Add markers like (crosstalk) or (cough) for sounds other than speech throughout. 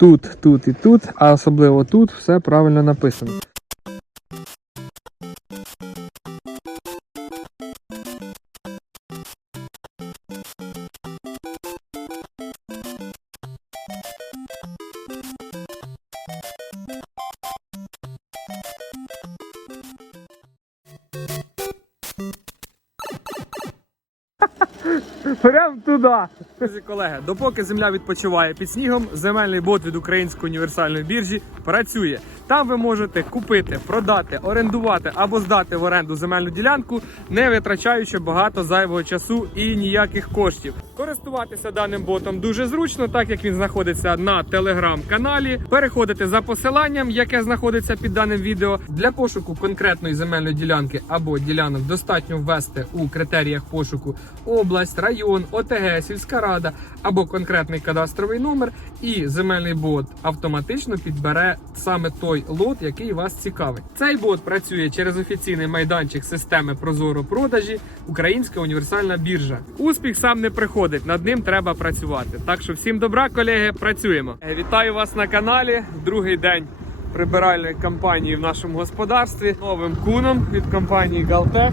тут, тут і тут, а особливо тут все правильно написано. (laughs) Прям туди. Друзі, колеги, допоки земля відпочиває під снігом, земельний бот від Української універсальної біржі працює. Там ви можете купити, продати, орендувати або здати в оренду земельну ділянку, не витрачаючи багато зайвого часу і ніяких коштів. Користуватися даним ботом дуже зручно, так як він знаходиться на телеграм-каналі. Переходите за посиланням, яке знаходиться під даним відео. Для пошуку конкретної земельної ділянки або ділянок достатньо ввести у критеріях пошуку область, район, ОТГ, сільська рада або конкретний кадастровий номер, і земельний бот автоматично підбере саме той лот, який вас цікавить. Цей бот працює через офіційний майданчик системи Прозоро продажі Українська універсальна біржа. Успіх сам не приходить, над ним треба працювати. Так що всім добра, колеги, працюємо. Е, Вітаю вас на каналі. Другий день прибиральної кампанії в нашому господарстві новим куном від компанії Галтех.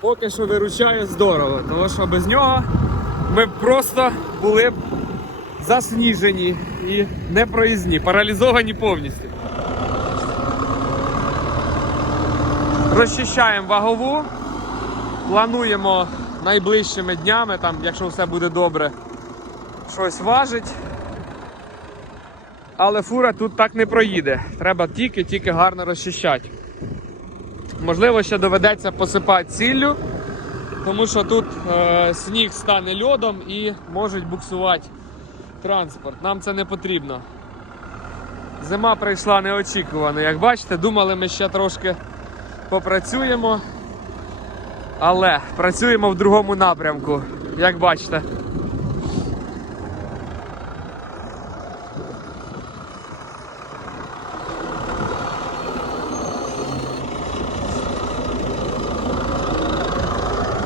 Поки що виручає здорово, тому що без нього ми просто були б засніжені і непроїзні, паралізовані повністю. Розчищаємо вагову, плануємо найближчими днями, там, якщо все буде добре, щось важить. Але фура тут так не проїде. Треба тільки-тільки гарно розчищати. Можливо, ще доведеться посипати сіллю, тому що тут е, сніг стане льодом і можуть буксувати транспорт. Нам це не потрібно. Зима прийшла неочікувано. Як бачите, думали, ми ще трошки попрацюємо. Але працюємо в другому напрямку, як бачите.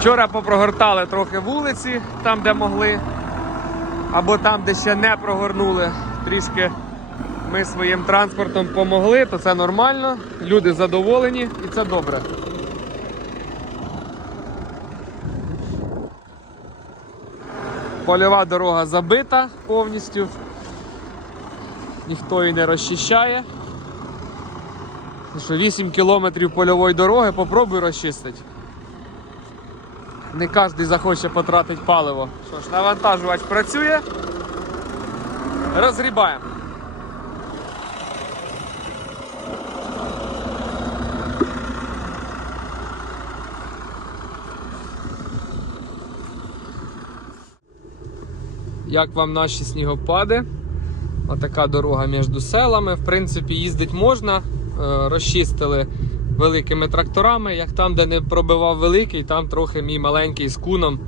Вчора попрогортали трохи вулиці, там де могли, або там, де ще не прогорнули. Трішки ми своїм транспортом помогли, то це нормально. Люди задоволені і це добре. Польова дорога забита повністю. Ніхто її не розчищає. Ну Що 8 кілометрів польової дороги попробуй розчистити. Не кожен захоче потратити паливо. Що ж, навантажувач працює. Розгрібаємо. Як вам наші снігопади? Отака дорога між селами. В принципі, їздити можна. Е, Розчистили великими тракторами. Як там, де не пробивав великий, там трохи мій маленький з куном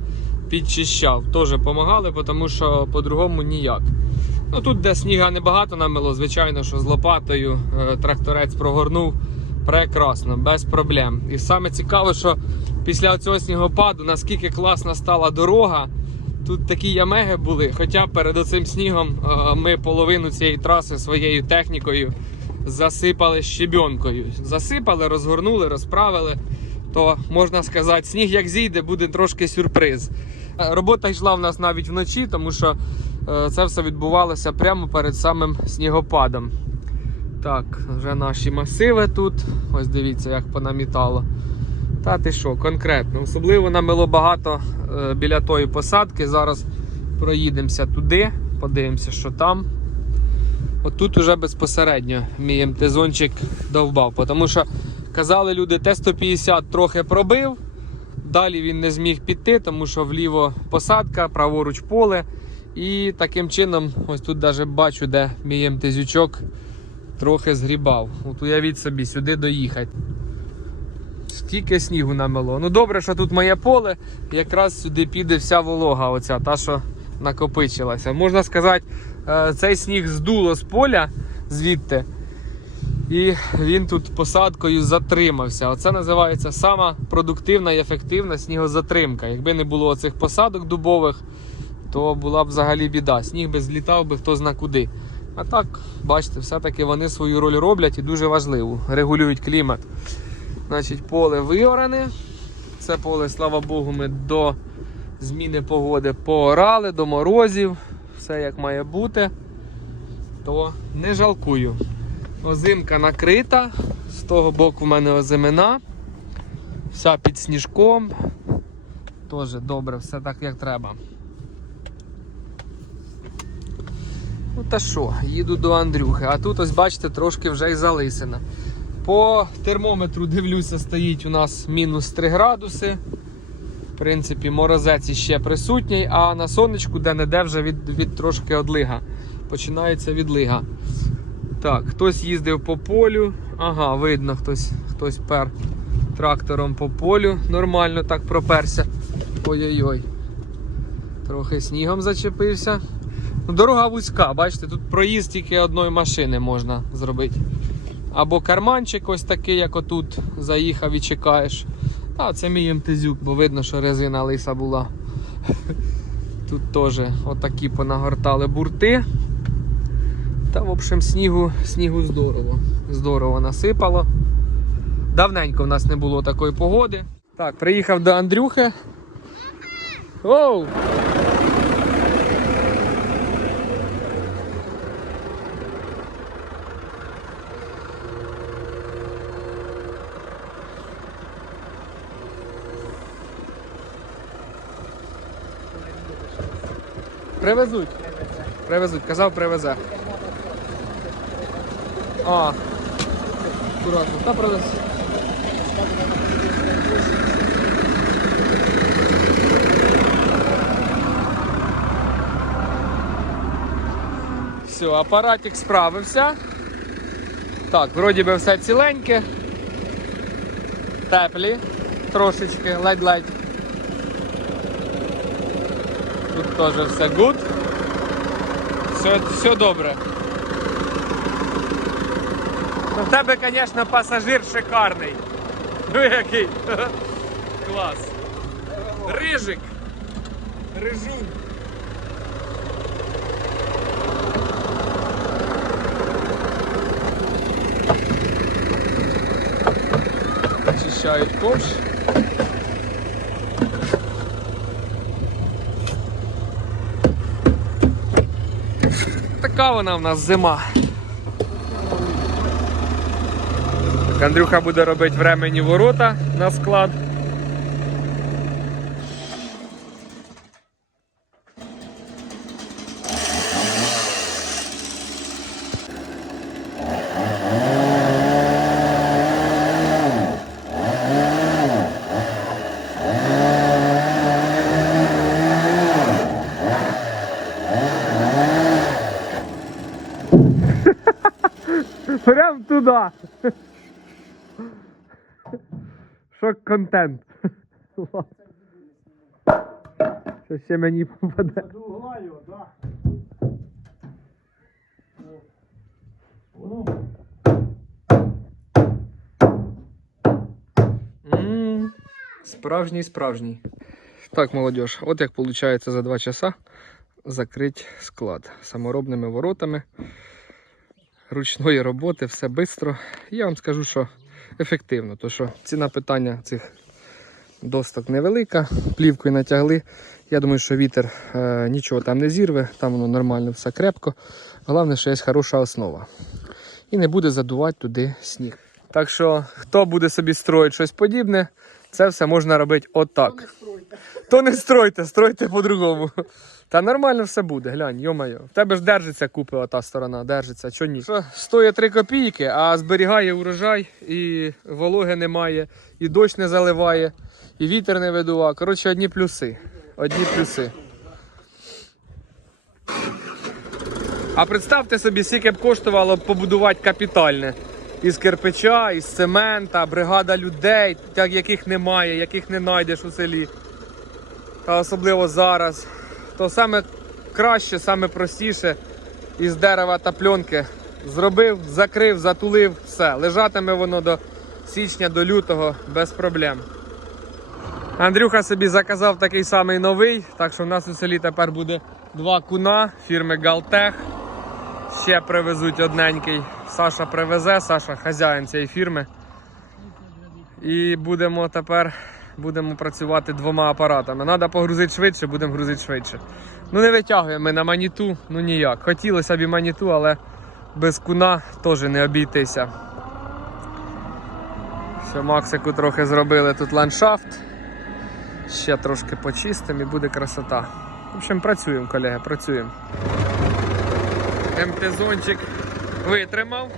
підчищав. Теж допомагали, тому що по-другому ніяк. Ну Тут, де сніга небагато намило, звичайно, що з лопатою е, тракторець прогорнув прекрасно, без проблем. І саме цікаве, що після цього снігопаду, наскільки класна стала дорога. Тут такі ямеги були, хоча перед оцим снігом е, ми половину цієї траси своєю технікою засипали щебенкою. Засипали, розгорнули, розправили. То можна сказати, сніг як зійде, буде трошки сюрприз. Робота йшла в нас навіть вночі, тому що е, це все відбувалося прямо перед самим снігопадом. Так, вже наші масиви тут. Ось дивіться, як понамітало. Та ти що, конкретно. Особливо намило багато е, біля тої посадки. Зараз проїдемося туди, подивимося, що там. Отут уже безпосередньо мій МТ-зончик довбав. Тому що казали люди, Т-150 трохи пробив. Далі він не зміг піти, тому що вліво посадка, праворуч поле. І таким чином, ось тут навіть бачу, де мій МТ-зючок трохи згрібав. От уявіть собі, сюди доїхати. Скільки снігу намело. Ну добре, що тут моє поле, якраз сюди піде вся волога, оця, та, що накопичилася. Можна сказати, цей сніг здуло з поля звідти. І він тут посадкою затримався. Оце називається сама продуктивна і ефективна снігозатримка. Якби не було цих посадок дубових, то була б взагалі біда. Сніг би злітав би хто зна куди. А так, бачите, все-таки вони свою роль роблять і дуже важливу. Регулюють клімат. Значить, поле виоране. Це поле, слава Богу, ми до зміни погоди поорали, до морозів. Все як має бути. То не жалкую. Озимка накрита. З того боку в мене озимина. Вся під сніжком. Теж добре, все так як треба. Ну та що, їду до Андрюхи, а тут ось бачите, трошки вже й залисина. По термометру дивлюся, стоїть у нас мінус 3 градуси. В принципі, морозець іще присутній, а на сонечку де-не-де вже від, від трошки одлига. Починається відлига. Так, хтось їздив по полю. Ага, видно, хтось, хтось пер трактором по полю. Нормально так проперся. Ой-ой-ой. Трохи снігом зачепився. Ну, дорога вузька, бачите, тут проїзд тільки одної машини можна зробити. Або карманчик ось такий, як отут, заїхав і чекаєш. А, це мій МТЗюк, бо видно, що резина лиса була. (laughs) Тут теж отакі понагортали бурти. Та, в общем, снігу, снігу здорово. Здорово насипало. Давненько в нас не було такої погоди. Так, приїхав до Андрюхи. Оу! Привезуть. Привезуть, казав, привезе. А. Аккуратно. Та привез. Все, апаратик справився. Так, вроді би все ціленьке. Теплі. Трошечки, ледь-ледь. Тут теж все good. Все, все добре. В тебе, звісно, пасажир шикарний. Ну який. Клас. Рижик. Рижун. Очищають ковш. Така вона в нас зима. Так, Андрюха буде робити времені ворота на склад. Прям туди. Шок контент. Що ще мені попаде? До угла його, да. Справжній, справжній. Так, молодіж, от як виходить за 2 часа закрити склад саморобними воротами. Ручної роботи, все швидко. Я вам скажу, що ефективно, то що ціна питання цих досток невелика, плівкою натягли. Я думаю, що вітер е, нічого там не зірве, там воно нормально все крепко. Головне, що є хороша основа. І не буде задувати туди сніг. Так що, хто буде собі строїти щось подібне, це все можна робити отак. То не стройте, стройте по-другому. Та нормально все буде, глянь, йо-моє. В тебе ж держиться купи ота сторона, держиться, чо ні. Що, стоїть 3 копійки, а зберігає урожай, і вологи немає, і дощ не заливає, і вітер не видува. Коротше, одні плюси. Одні плюси. А представте собі, скільки б коштувало побудувати капітальне. Із кирпича, із цемента, бригада людей, яких немає, яких не знайдеш у селі. Та особливо зараз. То саме краще, саме простіше із дерева та пленки зробив, закрив, затулив, все. Лежатиме воно до січня, до лютого без проблем. Андрюха собі заказав такий самий новий, так що в нас у селі тепер буде два куна фірми Галтех. Ще привезуть одненький. Саша привезе, Саша хазяїн цієї фірми. І будемо тепер будемо працювати двома апаратами. Треба погрузити швидше, будемо грузити швидше. Ну не витягуємо ми на маніту, ну ніяк. Хотілося б і маніту, але без куна теж не обійтися. Все, Максику трохи зробили тут ландшафт. Ще трошки почистимо і буде красота. В общем, працюємо, колеги, працюємо. МТ-зончик витримав.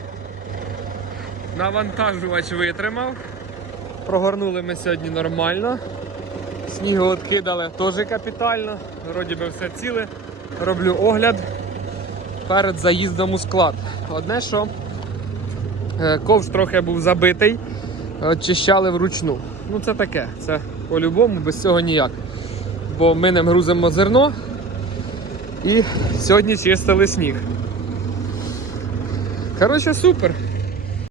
Навантажувач витримав. Прогорнули ми сьогодні нормально. Снігу відкидали теж капітально. Вроді би все ціле. Роблю огляд перед заїздом у склад. Одне, що е, ковш трохи був забитий, очищали вручну. Ну це таке, це по-любому, без цього ніяк. Бо ми ним грузимо зерно і сьогодні чистили сніг. Коротше, супер.